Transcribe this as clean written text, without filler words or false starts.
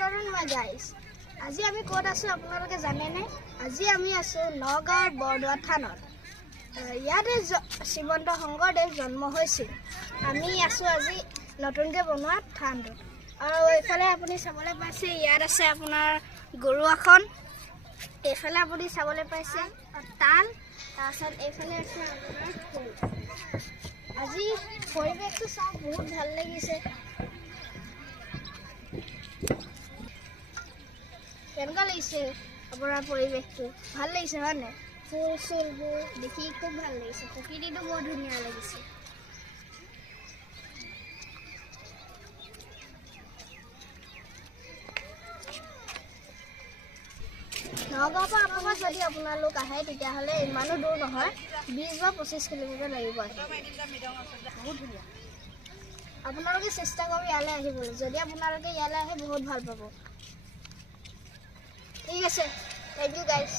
Afternoon মাই guys. আজি আমি ক'ত আছোঁ আপোনালোকে জানেনে? আজি আমি আছোঁ নগাঁৱৰ বৰদোৱা থানত। ইয়াতে শ্ৰীমন্ত শংকৰদেৱ জন্ম হৈছিল। আমি আছোঁ আজি নতুনকৈ বনোৱা থানটোত। আৰু এইফালে আপুনি চাবলৈ পাইছে, ইয়াত আছে আপোনাৰ গৰু আসন। এইফালে আপুনি চাবলৈ পাইছে তাল। তাৰপিছত এইফালে আছে আপোনাৰ ফুল। আজি পৰিৱেশটো চাওক, বহুত ভাল লাগিছে। কেনেকুৱা লাগিছে আপোনাৰ পৰিৱেশটো? ভাল লাগিছে হয় নাই? ফুল চুলবোৰ দেখি খুব ভাল লাগিছে। প্ৰকৃতিটো বৰ ধুনীয়া লাগিছে। নগাঁৱৰ পৰা যদি আপোনালোক আহে তেতিয়াহ'লে ইমানো দূৰ নহয়, 20 বা 25 কিলোমিটাৰ লাগিব। বহুত ধুনীয়া। আপোনালোকে চেষ্টা কৰি ইয়ালৈ আহিবলৈ। যদি আপোনালোকে ইয়ালৈ আহে বহুত ভাল পাব। ঠিক আছে, থেংক ইউ গাইজ।